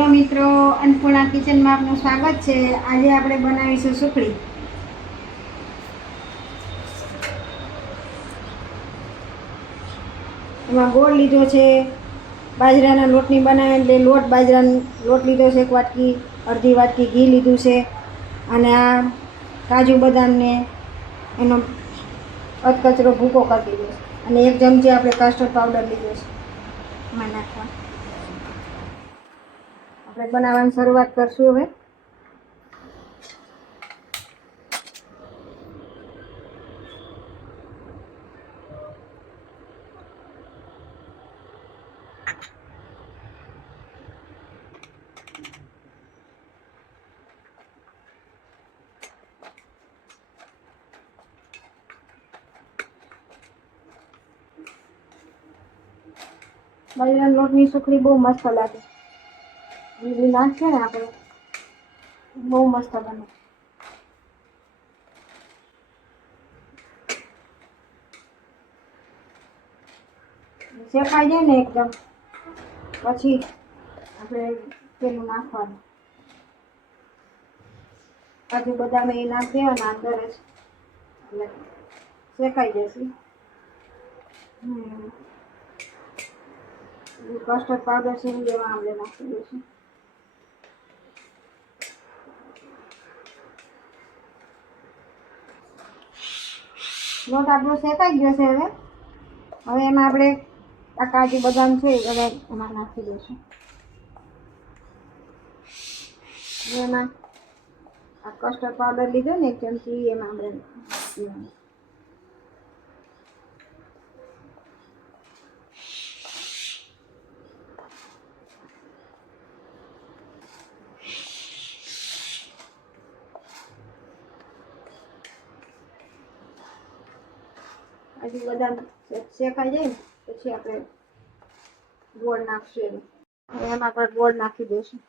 Hello મિત્રો, અન્નપૂર્ણા કિચનમાં આપનું સ્વાગત છે। આજે આપણે બનાવીશું સુખડી। એમાં ગોળ લીધો છે, બાજરાના લોટની બનાવે એટલે બાજરાનો લોટ લીધો છે 1 વાટકી, અડધી વાટકી ઘી લીધું છે અને આ કાજુ બદામને એનો અધકચરો ભૂકો કરી દીધો છે અને 1 ચમચી આપણે કસ્ટર્ડ પાવડર લીધો છે એમાં નાખવા। આપણે બનાવવાની શરૂઆત કરશું હવે। બાજરાના લોટની સુખડી બહુ મસ્ત લાગે। લીલી નાખીએ ને આપણે બહુ મસ્ત બને। શેકાઈ જાય ને એકદમ પછી આપણે પેલું નાખવાનું કાજુ બદામ એ નાખી દેવાના અંદર જ એટલે શેકાઈ જશે। કસ્ટર્ડ પાવડર છે એમાં આપણે નાખી દઈશું। લોટ આપણો શેકાઈ ગયો છે। હવે એમાં આપણે આ કાજુ બદામ છે એ બધા એમાં નાખી દઈશું। એમાં આ કસ્ટર્ડ પાવડર લીધો ને 1 ચમચી એમાં આપણે નાખી। કાજુ બદામ શેકાઈ જાય ને પછી આપણે ગોળ નાખશું। એમાં આપણે ગોળ નાખી દઈશું।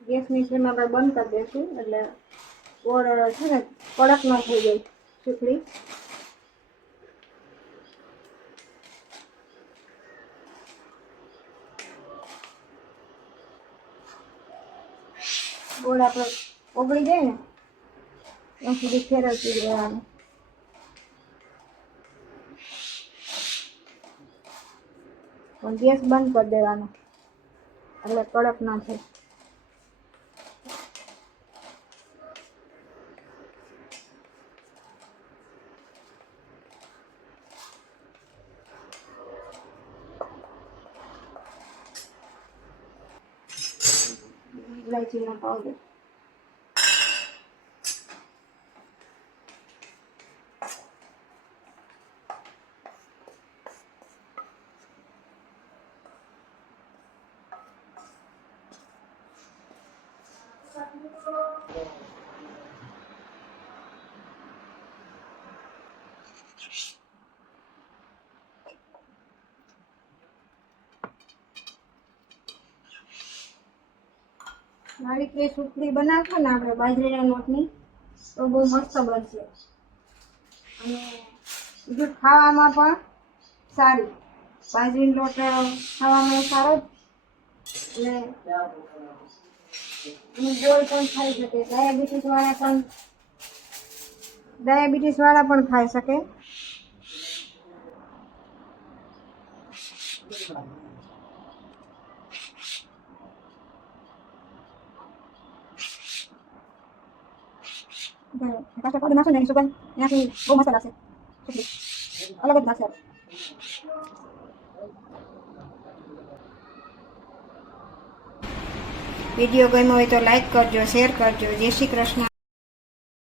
ગેસની ફ્લેમ આપણે બંધ કરી દઈશું એટલે ગોળ છે ને કડક ન થઈ જાય સુખડી। ગોળ આપણે ઓગળી જાય ને ત્યાં સુધી ફેરવતી રહેવાનું। પણ ગેસ બંધ કરી દેવાનો એટલે કડક ના થાય। ઇલાયચીનો પાવડર આ રીતે સુખડી બનાવશો ને આપણે બાજરાના લોટની તો બહુ મસ્ત બનશે અને બીજું ખાવામાં પણ સારી। બાજરીનો લોટ ખાવામાં સારો અને ગોળ પણ ખાઈ શકે। ડાયાબિટીસ વાળા પણ ખાઈ શકે। કસ્ટર્ડ પાવડર નાખો ને એની સુગંધ એનાથી બહુ મસ્ત લાગશે સુખડી, અલગ જ લાગશે। વિડીયો ગમ્યો હોય તો લાઈક કરજો, શેર કરજો। જય શ્રી કૃષ્ણ।